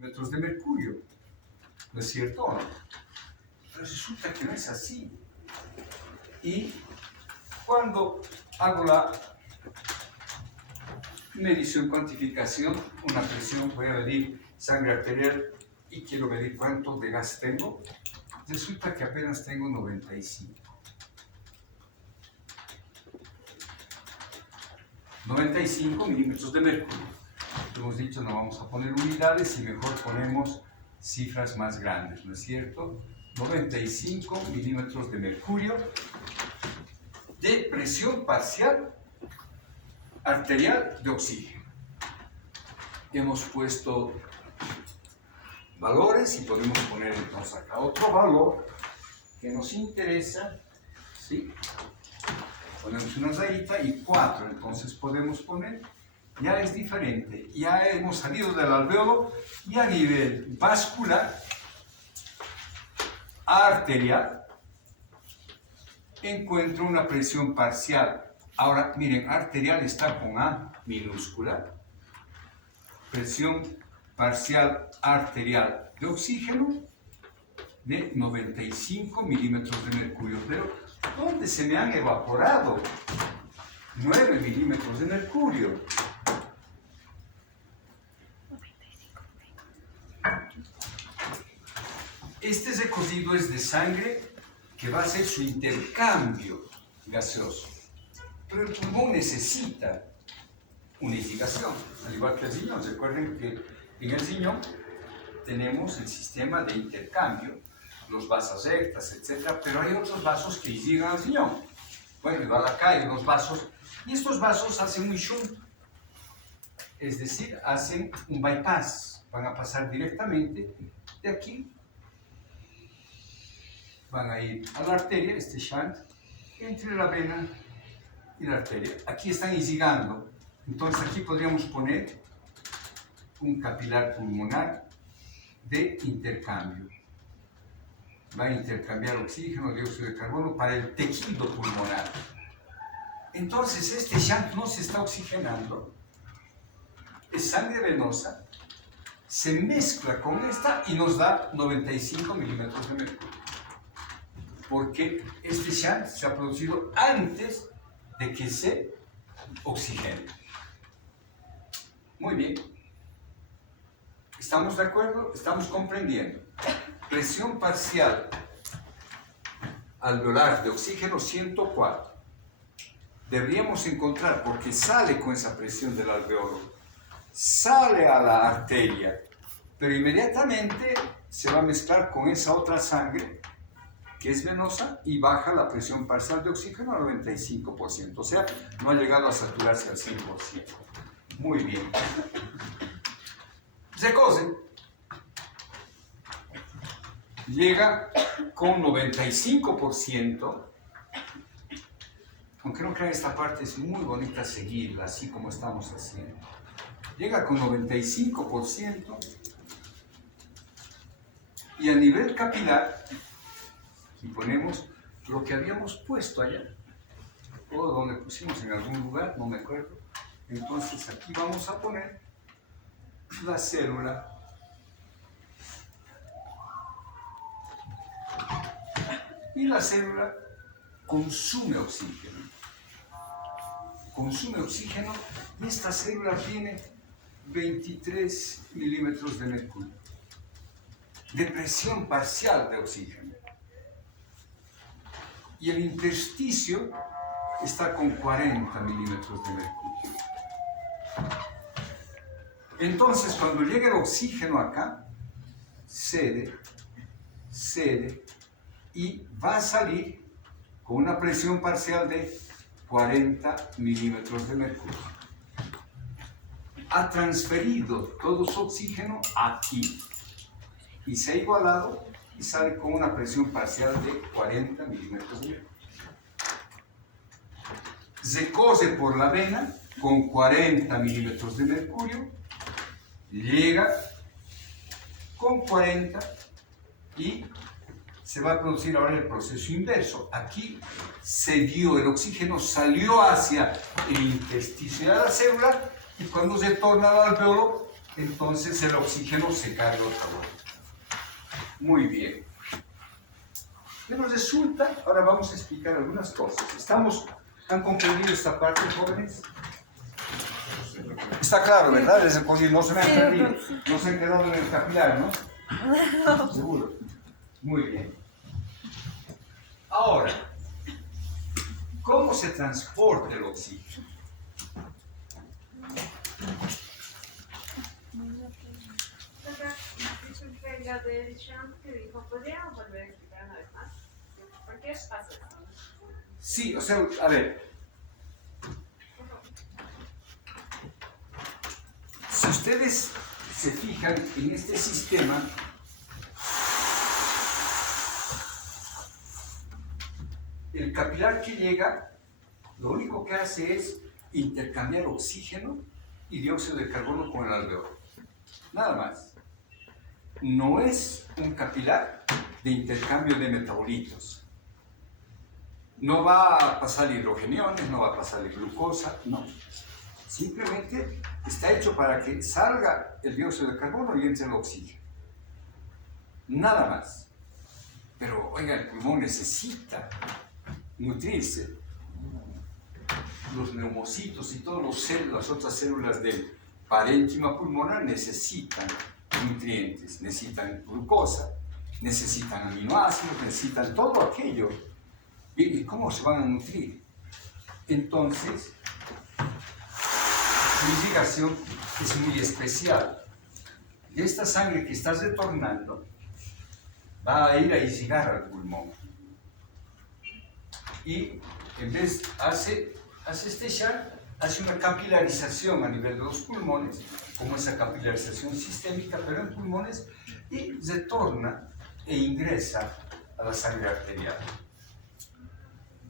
milímetros de mercurio. ¿No es cierto? Pero resulta que no es así. Y cuando hago la medición, cuantificación, una presión, voy a medir sangre arterial y quiero medir cuánto de gas tengo, resulta que apenas tengo 95. 95 milímetros de mercurio. Hemos dicho, no vamos a poner unidades y mejor ponemos cifras más grandes, ¿no es cierto? 95 milímetros de mercurio de presión parcial arterial de oxígeno. Hemos puesto valores y podemos poner entonces acá otro valor que nos interesa, ¿sí? Ponemos una rayita y 4, entonces podemos poner, ya es diferente, ya hemos salido del alveolo y a nivel vascular, arterial, encuentro una presión parcial. Ahora, miren, arterial está con A minúscula, presión parcial arterial de oxígeno de 95 milímetros de mercurio, pero ¿dónde se me han evaporado 9 milímetros de mercurio? Este recorrido es de sangre que va a hacer su intercambio gaseoso, pero el pulmón necesita unificación, al igual que el riñón. Recuerden que en el riñón tenemos el sistema de intercambio, los vasos rectas, etc. Pero hay otros vasos que llegan al riñón. Bueno, igual acá hay unos vasos, y estos vasos hacen un shunt, es decir, hacen un bypass, van a pasar directamente de aquí, van a ir a la arteria, este shunt, entre la vena y la arteria. Aquí están irrigando, entonces aquí podríamos poner un capilar pulmonar de intercambio. Va a intercambiar oxígeno, dióxido de carbono para el tejido pulmonar. Entonces este shunt no se está oxigenando, es sangre venosa, se mezcla con esta y nos da 95 milímetros de mercurio. Porque este shunt se ha producido antes de que se oxigene. Muy bien. ¿Estamos de acuerdo? ¿Estamos comprendiendo? Presión parcial alveolar de oxígeno 104. Deberíamos encontrar, porque sale con esa presión del alveolo, sale a la arteria, pero inmediatamente se va a mezclar con esa otra sangre que es venosa y baja la presión parcial de oxígeno al 95%, o sea, no ha llegado a saturarse al 100%. Muy bien. Recose llega con 95%, aunque no crean, esta parte es muy bonita seguirla, así como estamos haciendo. Llega con 95% y a nivel capilar, y ponemos lo que habíamos puesto allá, o donde pusimos en algún lugar, no me acuerdo. Entonces aquí vamos a poner la célula y la célula consume oxígeno. Consume oxígeno y esta célula tiene 23 milímetros de mercurio de presión parcial de oxígeno. Y el intersticio está con 40 milímetros de mercurio. Entonces, cuando llega el oxígeno acá, cede y va a salir con una presión parcial de 40 milímetros de mercurio. Ha transferido todo su oxígeno aquí y se ha igualado y sale con una presión parcial de 40 milímetros de mercurio. Se cose por la vena con 40 milímetros de mercurio, llega con 40 y se va a producir ahora el proceso inverso. Aquí se dio, el oxígeno salió hacia el intersticio de la célula y cuando se torna al alveolo, entonces el oxígeno se carga otra vez. Muy bien. Pero resulta, ahora vamos a explicar algunas cosas. ¿Han comprendido esta parte, jóvenes? Está claro, ¿verdad? No se me han perdido, no se han quedado en el capilar, ¿no? Seguro. Muy bien. Ahora, ¿cómo se transporta el oxígeno? La del champ que dijo, ¿podríamos volver a explicar una vez más? ¿Por qué pasa esto? Sí, o sea, a ver. Si ustedes se fijan en este sistema, el capilar que llega, lo único que hace es intercambiar oxígeno y dióxido de carbono con el alveolo. Nada más. No es un capilar de intercambio de metabolitos. No va a pasar hidrogeniones, no va a pasar glucosa, no. Simplemente está hecho para que salga el dióxido de carbono y entre el oxígeno. Nada más. Pero, oiga, el pulmón necesita nutrirse. Los neumocitos y todas las otras células del parénquima pulmonar necesitan nutrientes, necesitan glucosa, necesitan aminoácidos, necesitan todo aquello. ¿Y cómo se van a nutrir? Entonces, su irrigación es muy especial. Esta sangre que estás retornando va a ir a irrigar al pulmón. Y en vez hace este shunt, hace una capilarización a nivel de los pulmones, como esa capilarización sistémica, pero en pulmones, y retorna e ingresa a la sangre arterial.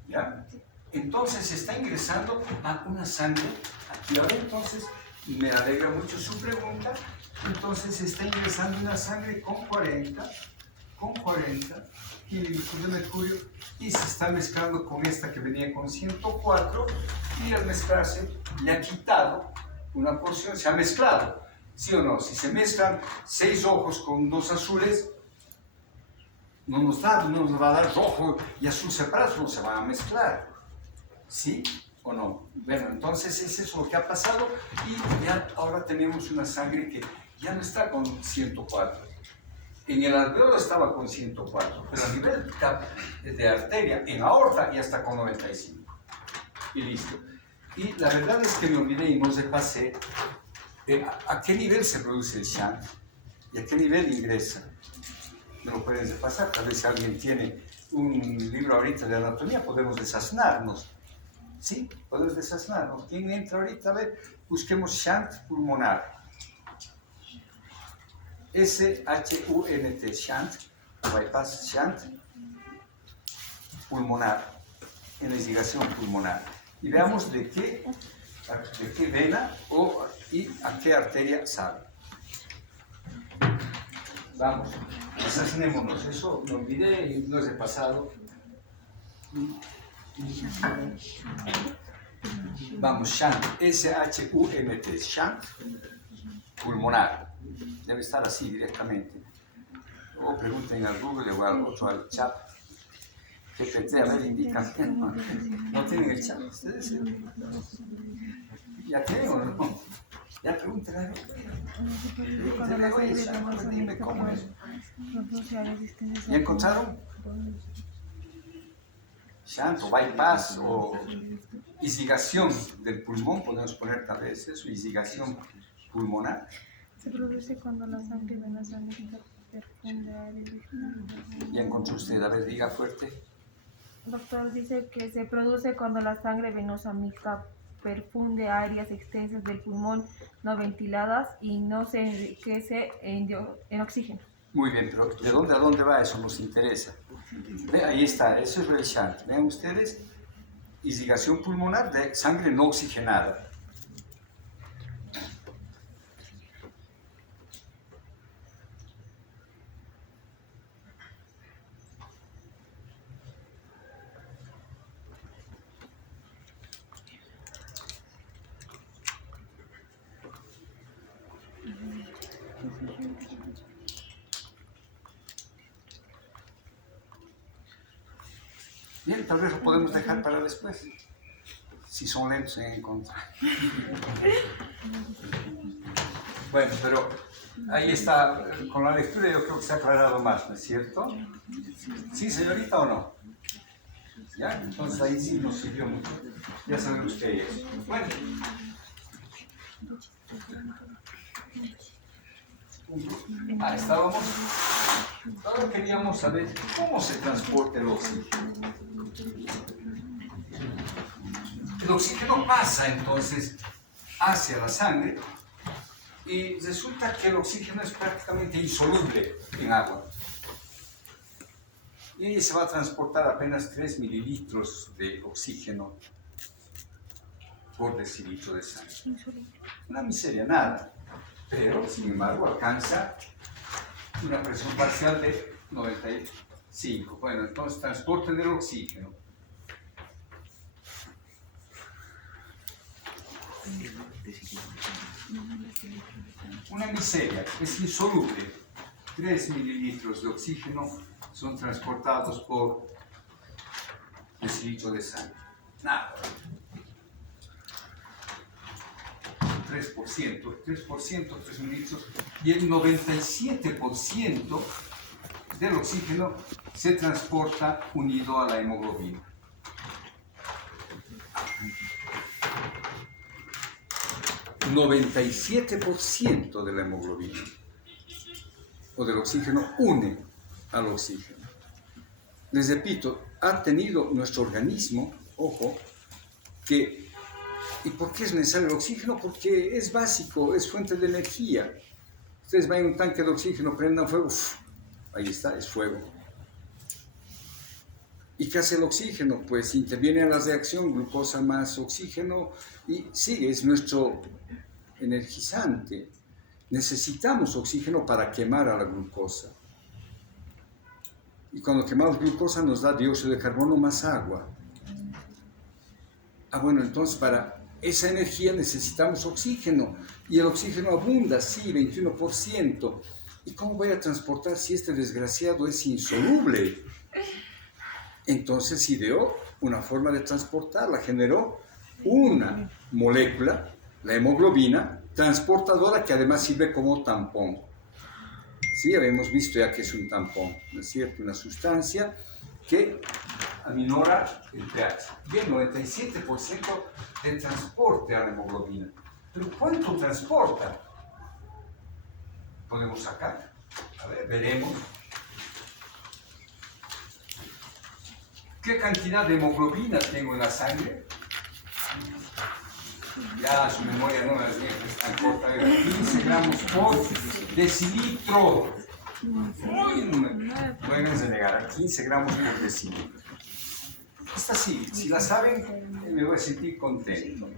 ¿Ya? Entonces está ingresando a una sangre aquí. Ahora entonces me alegra mucho su pregunta. Entonces está ingresando una sangre con 40 mililitros de mercurio y se está mezclando con esta que venía con 104 y al mezclarse le ha quitado una porción, se ha mezclado, ¿sí o no? Si se mezclan 6 rojos con 2 azules, no nos va a dar rojo y azul separados, no se van a mezclar, ¿sí o no? Bueno, entonces es eso lo que ha pasado y ya ahora tenemos una sangre que ya no está con 104. En el alveolo estaba con 104, pero a nivel de arteria, en aorta ya está con 95. Y listo. Y la verdad es que me olvidé y no repasé a qué nivel se produce el shunt y a qué nivel ingresa. Me lo pueden repasar. Tal vez si alguien tiene un libro ahorita de anatomía, podemos desasnarnos. ¿Sí? Podemos desasnarnos. ¿Quién entra ahorita? A ver, busquemos shunt pulmonar. S-H-U-N-T, shunt, bypass shunt pulmonar, en la irrigación pulmonar. Y veamos de qué vena y a qué arteria sale. Vamos, desasnémonos, eso me olvidé y no es de pasado. Vamos, shunt, S-H-U-N-T, shunt pulmonar. Debe estar así directamente. O pregunten al Google o al otro al chat. GPT, a ver, indican. ¿No tienen el chat ustedes? ¿Ya tienen o no? Ya pregunten a ver. Dime cómo es. ¿Ya encontraron? Shunt o bypass o irrigación del pulmón, podemos poner tal vez eso, irrigación pulmonar. Se produce cuando la sangre venosa perfunde áreas. Ya encontró usted, a ver, diga fuerte. Doctor, dice que se produce cuando la sangre venosa amiga perfunde áreas extensas del pulmón no ventiladas y no se enriquece en oxígeno. Muy bien, pero ¿de dónde a dónde va? Eso nos interesa. Ve, ahí está, eso es el shunt. Vean ustedes, irrigación pulmonar de sangre no oxigenada. Bien, tal vez lo podemos dejar para después, si son lentos en encontrar. Bueno, pero ahí está, con la lectura yo creo que se ha aclarado más, ¿no es cierto? ¿Sí, señorita, o no? ¿Ya? Entonces ahí sí nos sirvió mucho. Ya saben ustedes. Bueno. Estábamos. Ahora queríamos saber cómo se transporta el oxígeno. El oxígeno pasa entonces hacia la sangre y resulta que el oxígeno es prácticamente insoluble en agua. Y se va a transportar apenas 3 mililitros de oxígeno por decilitro de sangre. Una miseria, nada. Pero, sin embargo, alcanza una presión parcial de 95. Bueno, entonces transporte del oxígeno. Una miseria, es insoluble. 3 mililitros de oxígeno son transportados por decilitro de sangre. Nada. 3%, 3 mililitros, y el 97% del oxígeno se transporta unido a la hemoglobina. El 97% de la hemoglobina o del oxígeno une al oxígeno. Les repito, ha tenido nuestro organismo, ojo, que... ¿Y por qué es necesario el oxígeno? Porque es básico, es fuente de energía. Ustedes van en un tanque de oxígeno, prendan fuego, ahí está, es fuego. ¿Y qué hace el oxígeno? Pues interviene en la reacción, glucosa más oxígeno, y sigue, es nuestro energizante. Necesitamos oxígeno para quemar a la glucosa. Y cuando quemamos glucosa nos da dióxido de carbono más agua. Bueno, entonces para esa energía necesitamos oxígeno, y el oxígeno abunda, sí, 21%. ¿Y cómo voy a transportar si este desgraciado es insoluble? Entonces ideó una forma de transportarla, generó una molécula, la hemoglobina, transportadora, que además sirve como tampón. Sí, habíamos visto ya que es un tampón, ¿no es cierto? Una sustancia que aminora el pH. Bien, 97% de transporte a la hemoglobina. ¿Pero cuánto transporta? Podemos sacar. A ver, veremos. ¿Qué cantidad de hemoglobina tengo en la sangre? Ya su memoria no las deja, es tan corta. 15 gramos por decilitro. Pueden negar a 15 gramos por decilitro. Esta sí, si la saben, me voy a sentir contento.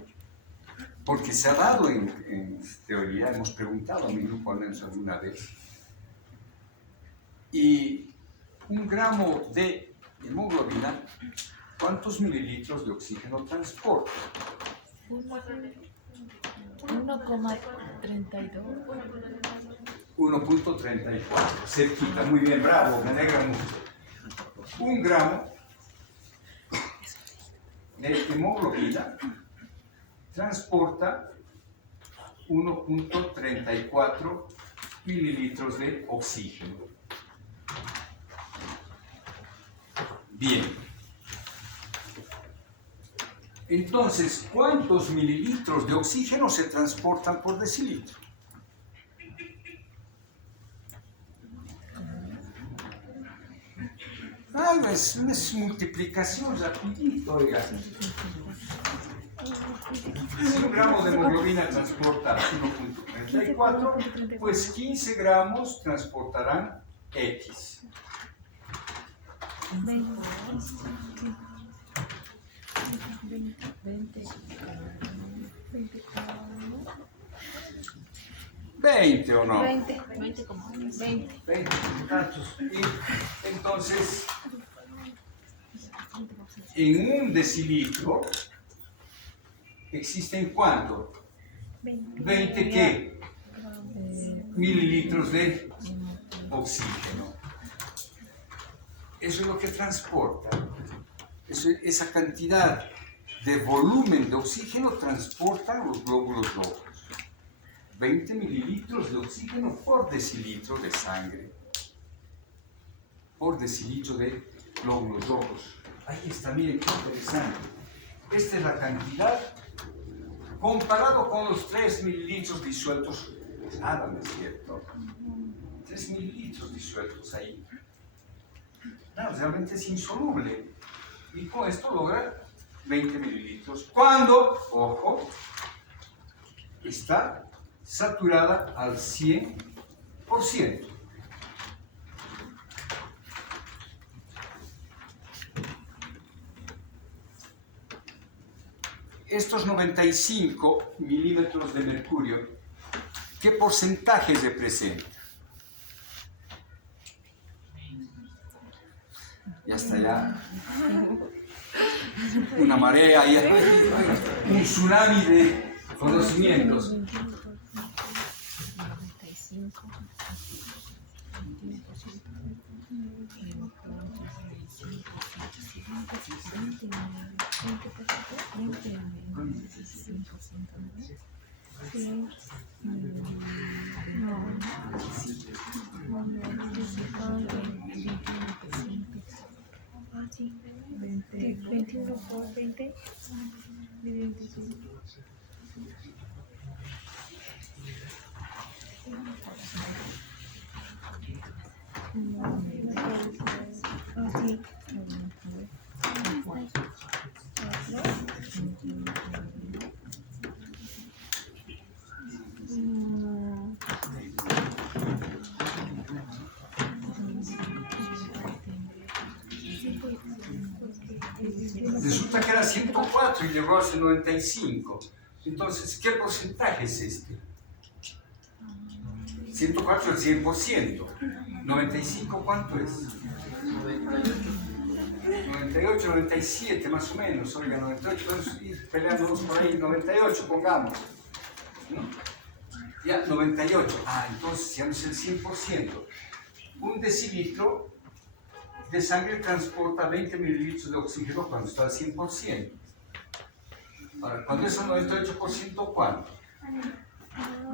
Porque se ha dado en teoría, hemos preguntado a mi grupo al menos alguna vez. Y 1 gramo de hemoglobina, ¿cuántos mililitros de oxígeno transporta? 1,32. 1,34. Cerquita, muy bien, bravo, me alegra mucho. 1 gramo de hemoglobina transporta 1,34 mililitros de oxígeno. Bien. Entonces, ¿cuántos mililitros de oxígeno se transportan por decilitro? Es multiplicación rapidito, oiga. Si 1 gramo de hemoglobina transporta 1,34, pues 15 gramos transportarán X. 20 o no. 20. Tantos. Y entonces, en 1 decilitro existen ¿cuánto? 20 ¿qué? mililitros de oxígeno. Eso es lo que transporta. Esa cantidad de volumen de oxígeno transportan los glóbulos rojos. 20 mililitros de oxígeno por decilitro de sangre. Por decilitro de glóbulos rojos. Ahí está, miren qué interesante. Esta es la cantidad comparado con los 3 mililitros disueltos. Nada, ¿no es cierto? 3 mililitros disueltos ahí. No, realmente es insoluble. Y con esto logra 20 mililitros. Cuando, ojo, está saturada al 100%. Estos 95 milímetros de mercurio, ¿qué porcentaje representa? Ya está, ya. Una marea, ya. Un tsunami de conocimientos. Sí, 21 por 20 de 25. Sí. Resulta que era 104 y llegó a 95. Entonces, ¿qué porcentaje es este? 104 es 100%. 95, ¿cuánto es? 98, 97 más o menos. Oiga, 98, vamos a ir peleándonos por ahí. 98, pongamos. ¿No? Ya, 98. Ah, entonces ya no es el 100%. Un decilitro de sangre transporta 20 mililitros de oxígeno cuando está al 100%. Ahora, cuando es al 98%, ¿cuánto?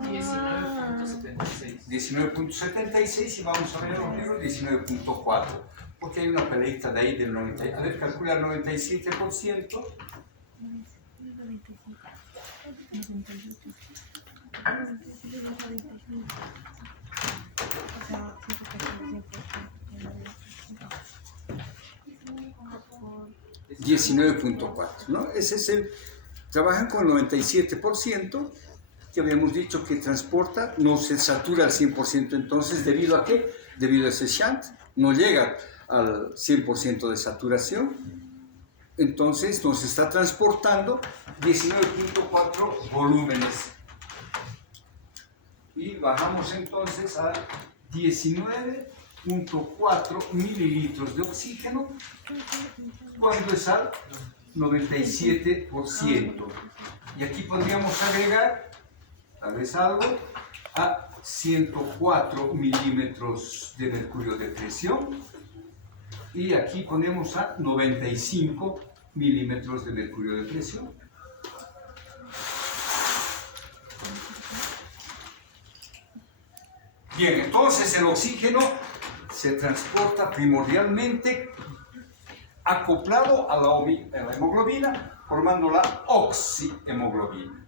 19.76. 19.76 y vamos a ver los libros 19.4. Porque hay una peleita de ahí del 90. A ver, calcula el 97%. $19.4, ¿no? Ese es el... Trabajan con el 97%, que habíamos dicho que transporta, no se satura al 100%, entonces, ¿debido a qué? Debido a ese shunt, no llega al 100% de saturación, entonces nos está transportando 19.4 volúmenes. Y bajamos entonces a 19.4 mililitros de oxígeno cuando es al 97%. Y aquí podríamos agregar, tal vez algo, a 104 milímetros de mercurio de presión. Y aquí ponemos a 95 milímetros de mercurio de presión. Bien, entonces el oxígeno se transporta primordialmente acoplado a la hemoglobina, formando la oxihemoglobina.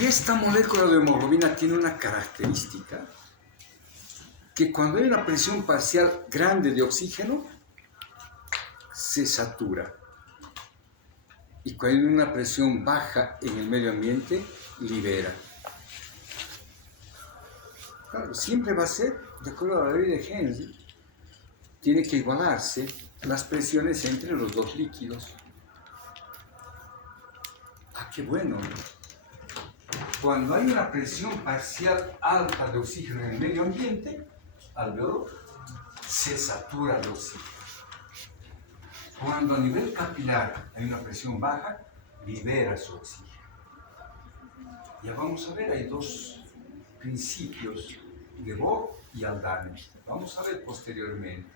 Y esta molécula de hemoglobina tiene una característica, que cuando hay una presión parcial grande de oxígeno, se satura. Y cuando hay una presión baja en el medio ambiente, libera. Claro, siempre va a ser, de acuerdo a la ley de Henry, tiene que igualarse las presiones entre los dos líquidos. Ah, qué bueno. Cuando hay una presión parcial alta de oxígeno en el medio ambiente, alveolo, se satura el oxígeno. Cuando a nivel capilar hay una presión baja, libera su oxígeno. Ya vamos a ver, hay dos principios de Bohr y Haldane. Vamos a ver posteriormente.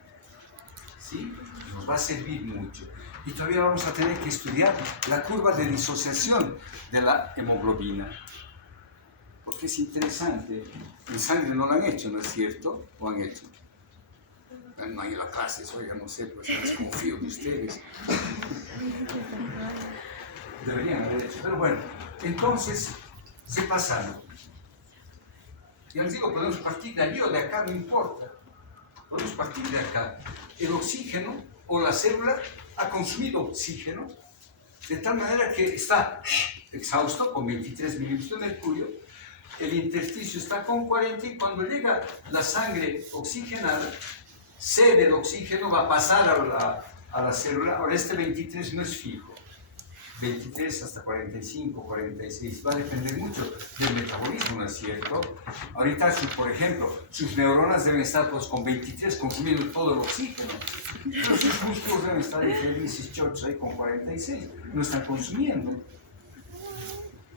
¿Sí? Nos va a servir mucho. Y todavía vamos a tener que estudiar la curva de disociación de la hemoglobina. Porque es interesante. En sangre no lo han hecho, ¿no es cierto? ¿O han hecho? No hay la clase, eso ya no sé, pues desconfío de ustedes. Deberían haber hecho, pero bueno. Entonces, se pasaron. Ya les digo, podemos partir de allí o de acá, no importa. Podemos partir de acá. El oxígeno o la célula ha consumido oxígeno de tal manera que está exhausto con 23 milímetros de mercurio, el intersticio está con 40 y cuando llega la sangre oxigenada, cede el oxígeno, va a pasar a la célula. Ahora este 23 no es fijo. 23 hasta 45, 46, va a depender mucho del metabolismo, ¿no es cierto? Ahorita, por ejemplo, sus neuronas deben estar pues, con 23 consumiendo todo el oxígeno, pero sus músculos deben estar felices, chochos ahí con 46, no están consumiendo.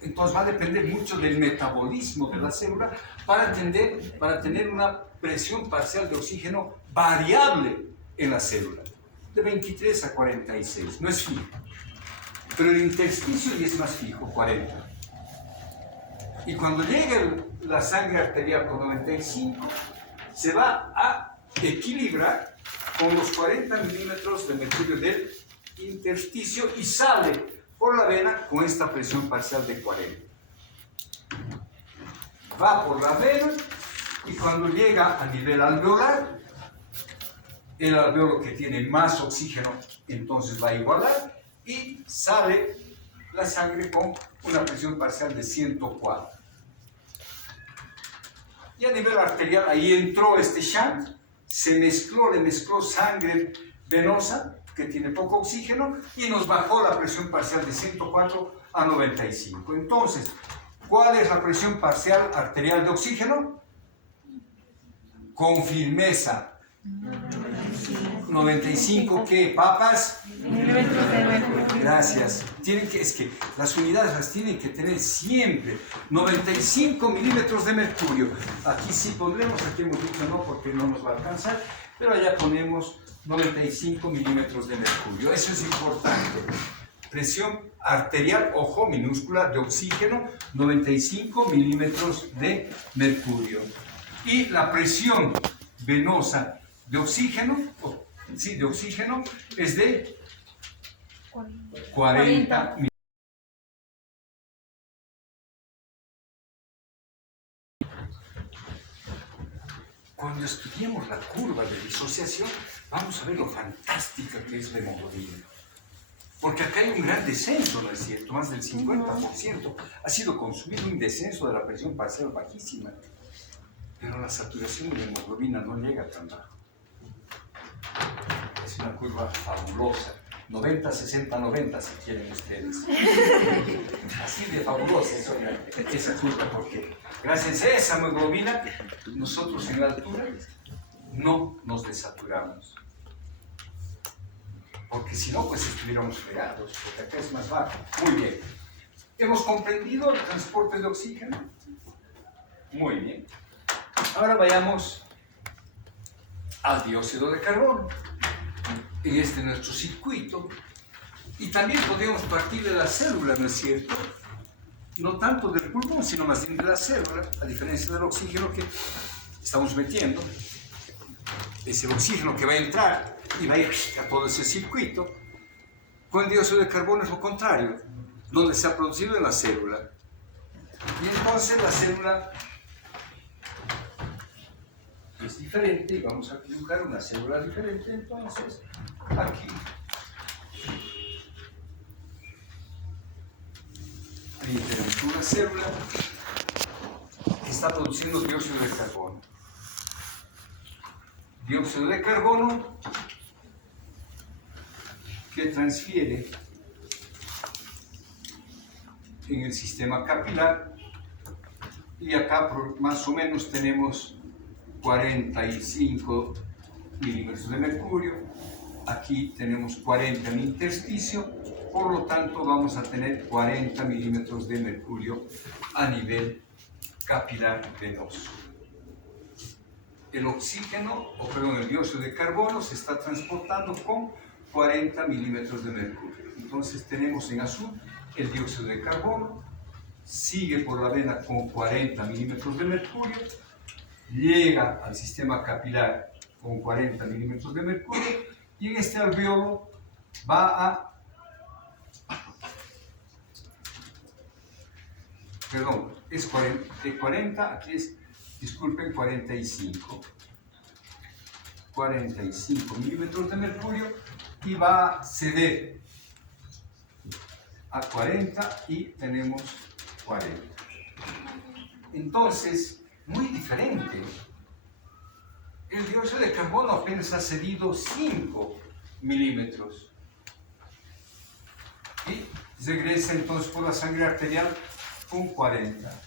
Entonces va a depender mucho del metabolismo de la célula para tener una presión parcial de oxígeno variable en la célula, de 23 a 46, no es fijo. Pero el intersticio ya es más fijo, 40. Y cuando llegue la sangre arterial con 95, se va a equilibrar con los 40 milímetros de mercurio del intersticio y sale por la vena con esta presión parcial de 40. Va por la vena y cuando llega a nivel alveolar, el alveolo que tiene más oxígeno entonces va a igualar y sale la sangre con una presión parcial de 104. Y a nivel arterial, ahí entró este shunt, le mezcló sangre venosa, que tiene poco oxígeno, y nos bajó la presión parcial de 104 a 95. Entonces, ¿cuál es la presión parcial arterial de oxígeno? Con firmeza. 95, ¿qué? ¿Papas? Milímetros de mercurio. Gracias. Es que las unidades las tienen que tener siempre. 95 milímetros de mercurio. Aquí sí pondremos, aquí hemos dicho no porque no nos va a alcanzar, pero allá ponemos 95 milímetros de mercurio. Eso es importante. Presión arterial, ojo, minúscula, de oxígeno, 95 milímetros de mercurio. Y la presión venosa de oxígeno, es de 40 milímetros. Cuando estudiemos la curva de disociación, vamos a ver lo fantástica que es la hemoglobina. Porque acá hay un gran descenso, ¿no es cierto? Más del 50% ha sido consumido un descenso de la presión parcial bajísima. Pero la saturación de la hemoglobina no llega tan bajo. Es una curva fabulosa. 90, 60, 90 si quieren ustedes. Así de fabulosa es esa curva, porque gracias a esa hemoglobina, nosotros en la altura no nos desaturamos. Porque si no, pues estuviéramos fregados, porque acá es más bajo. Muy bien. ¿Hemos comprendido el transporte de oxígeno? Muy bien. Ahora vayamos al dióxido de carbono. En este nuestro circuito. Y también podemos partir de la célula, ¿no es cierto? No tanto del pulmón, sino más bien de la célula, a diferencia del oxígeno que estamos metiendo. Es el oxígeno que va a entrar y va a ir a todo ese circuito. Con el dióxido de carbono es lo contrario, donde se ha producido en la célula. Y entonces la célula es diferente y vamos a dibujar una célula diferente. Entonces, aquí, tenemos una célula que está produciendo dióxido de carbono. Dióxido de carbono que transfiere en el sistema capilar y acá más o menos tenemos 45 milímetros de mercurio, aquí tenemos 40 en intersticio, Por lo tanto, vamos a tener 40 milímetros de mercurio a nivel capilar venoso. El oxígeno, o perdón, el dióxido de carbono se está transportando con 40 milímetros de mercurio. Entonces tenemos en azul el dióxido de carbono, sigue por la vena con 40 milímetros de mercurio, llega al sistema capilar con 40 milímetros de mercurio y en este alveolo va a, perdón, es 40, aquí es, disculpen, 45 milímetros de mercurio y va a ceder a 40 y tenemos 40. Entonces, muy diferente. El dióxido de carbono apenas ha cedido 5 milímetros y regresa entonces por la sangre arterial con 40.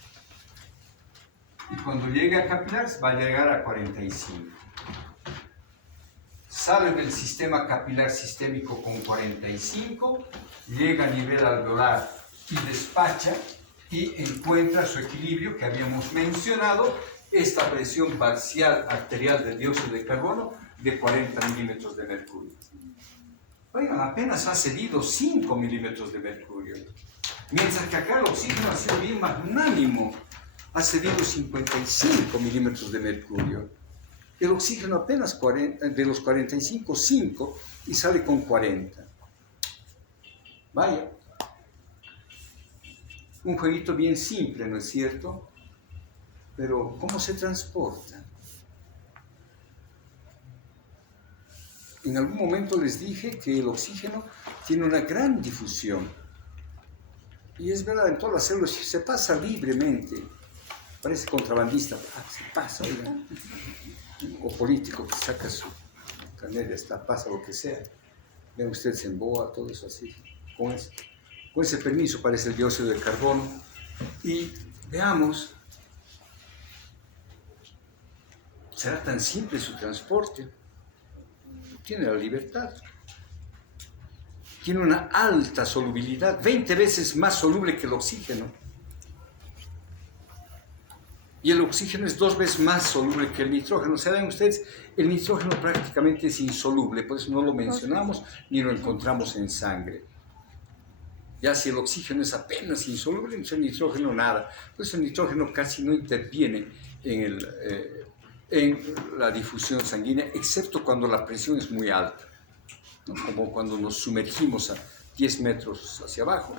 Y cuando llegue a capilar va a llegar a 45. Sale del sistema capilar sistémico con 45, llega a nivel alveolar y despacha y encuentra su equilibrio que habíamos mencionado, esta presión parcial arterial del dióxido de carbono de 40 milímetros de mercurio. Oigan, apenas ha cedido 5 milímetros de mercurio, mientras que acá el oxígeno ha sido bien magnánimo, ha cedido 55 milímetros de mercurio. El oxígeno apenas 40, de los 45, 5 y sale con 40. Vaya, un jueguito bien simple, ¿no es cierto? Pero ¿cómo se transporta? En algún momento les dije que el oxígeno tiene una gran difusión. Y es verdad, en todas las células se pasa libremente. Parece contrabandista, se pasa, oiga. O político que saca su canela, pasa lo que sea. Ven ustedes en boa, todo eso así. Con ese permiso parece el dióxido de carbono. Y veamos, será tan simple su transporte. Tiene la libertad. Tiene una alta solubilidad, 20 veces más soluble que el oxígeno. Y el oxígeno es 2 veces más soluble que el nitrógeno. ¿Saben ustedes? El nitrógeno prácticamente es insoluble, por eso no lo mencionamos ni lo encontramos en sangre. Ya si el oxígeno es apenas insoluble, entonces el nitrógeno nada. Por eso el nitrógeno casi no interviene en la difusión sanguínea, excepto cuando la presión es muy alta, ¿no? Como cuando nos sumergimos a 10 metros hacia abajo.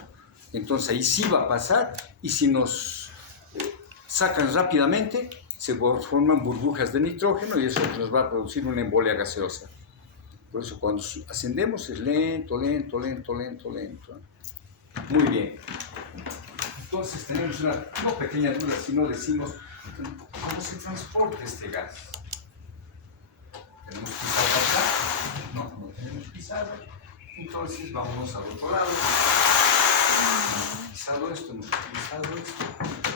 Entonces ahí sí va a pasar, y si nos sacan rápidamente, se forman burbujas de nitrógeno y eso nos va a producir una embolia gaseosa. Por eso cuando ascendemos es lento, lento, lento, lento, lento. Muy bien. Entonces tenemos una pequeña duda si no decimos cómo se transporta este gas. ¿Tenemos pisado acá? No, no tenemos pisado. Entonces vámonos al otro lado. Hemos pisado esto,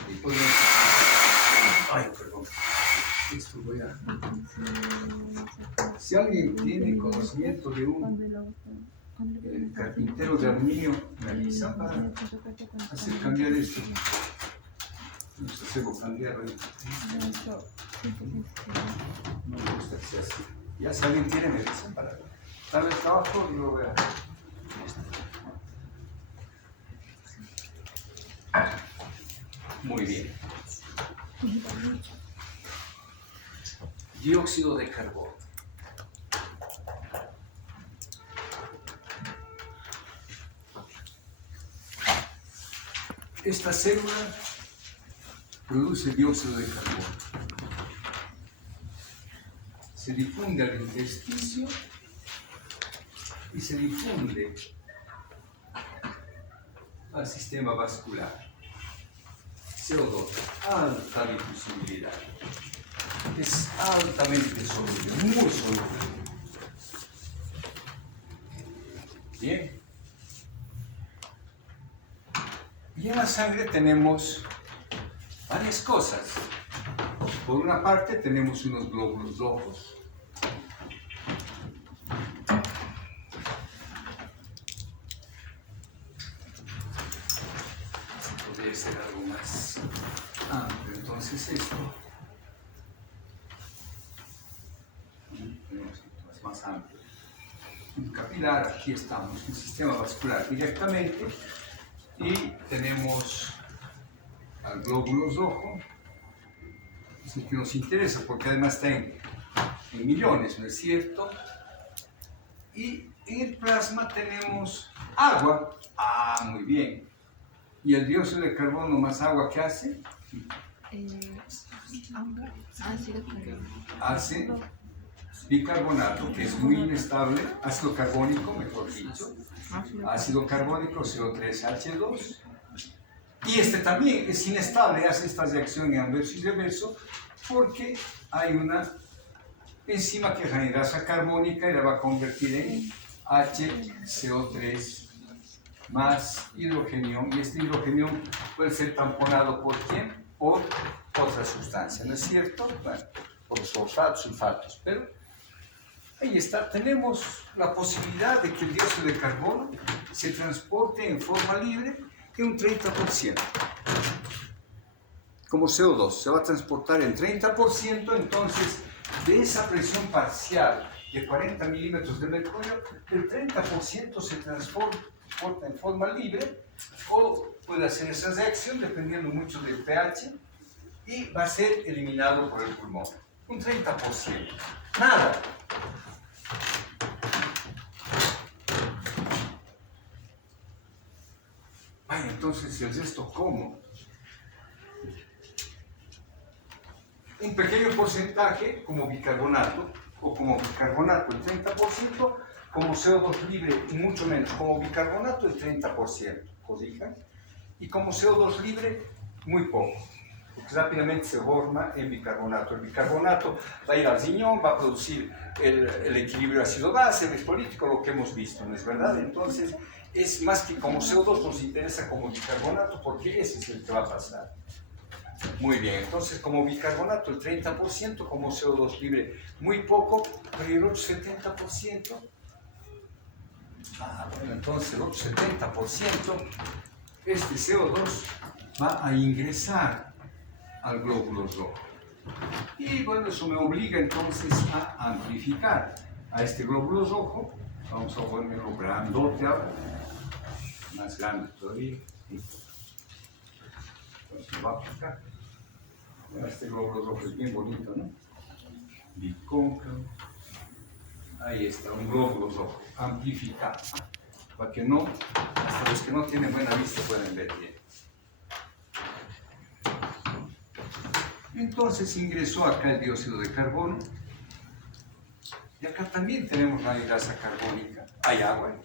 y podemos... Ay, perdón. Esto voy a... Si alguien tiene conocimiento de un carpintero de aluminio, me avisa para hacer cambiar esto. Vamos a hacerlo cambiar hoy. No me gusta que sea así. Ya si alguien tiene, me avisa para darle el trabajo y lo voy a... Muy bien. Dióxido de carbono. Esta célula produce dióxido de carbono. Se difunde al intersticio y se difunde al sistema vascular. CO2, alta difusibilidad. Es altamente soluble, muy soluble. Bien. Y en la sangre tenemos varias cosas. Por una parte tenemos unos glóbulos rojos. entonces esto. Tenemos entonces más amplio. Un capilar, aquí estamos, un sistema vascular directamente. Y tenemos al glóbulo rojo, es el que nos interesa porque además está en millones, ¿no es cierto? Y en el plasma tenemos agua. Ah, muy bien. ¿Y el dióxido de carbono más agua qué hace? Hace bicarbonato, que es muy inestable, ácido carbónico, mejor dicho, ácido carbónico, CO3H2, y este también es inestable, hace esta reacción en anverso y reverso, porque hay una enzima que es la hidrasa carbónica y la va a convertir en HCO3 más hidrogenión, y este hidrogenión puede ser tamponado ¿por quién? Por otra sustancia, ¿no es cierto? Bueno, por los fosfatos, sulfatos, pero ahí está, tenemos la posibilidad de que el dióxido de carbono se transporte en forma libre en un 30%. Como CO2, se va a transportar en 30%, entonces de esa presión parcial de 40 milímetros de mercurio, el 30% se transporta en forma libre, o puede hacer esa reacción dependiendo mucho del pH, y va a ser eliminado por el pulmón. Un 30%. Nada. Vaya, entonces el resto, ¿cómo? Un pequeño porcentaje como bicarbonato, o como bicarbonato el 30%, como CO2 libre y mucho menos, como bicarbonato el 30%, corrijan, y como CO2 libre muy poco, porque rápidamente se forma en bicarbonato. El bicarbonato va a ir al riñón, va a producir el equilibrio ácido-base, el electrolítico, lo que hemos visto, ¿no es verdad? Entonces, es más que como CO2 nos interesa como bicarbonato, porque ese es el que va a pasar. Muy bien, entonces como bicarbonato el 30%, como CO2 libre muy poco, pero el otro 70%, bueno, entonces el otro 70%, este CO2 va a ingresar al glóbulo rojo. Y bueno, eso me obliga entonces a amplificar a este glóbulo rojo. Vamos a ponerlo grandote ahora, más grande todavía. Entonces va a aplicar. Este glóbulo rojo es bien bonito, ¿no? Bicóncavo. Ahí está, un glóbulo rojo, amplificado. Para que no, hasta los que no tienen buena vista pueden ver bien. Entonces ingresó acá el dióxido de carbono. Y acá también tenemos la hidrasa carbónica. Hay agua,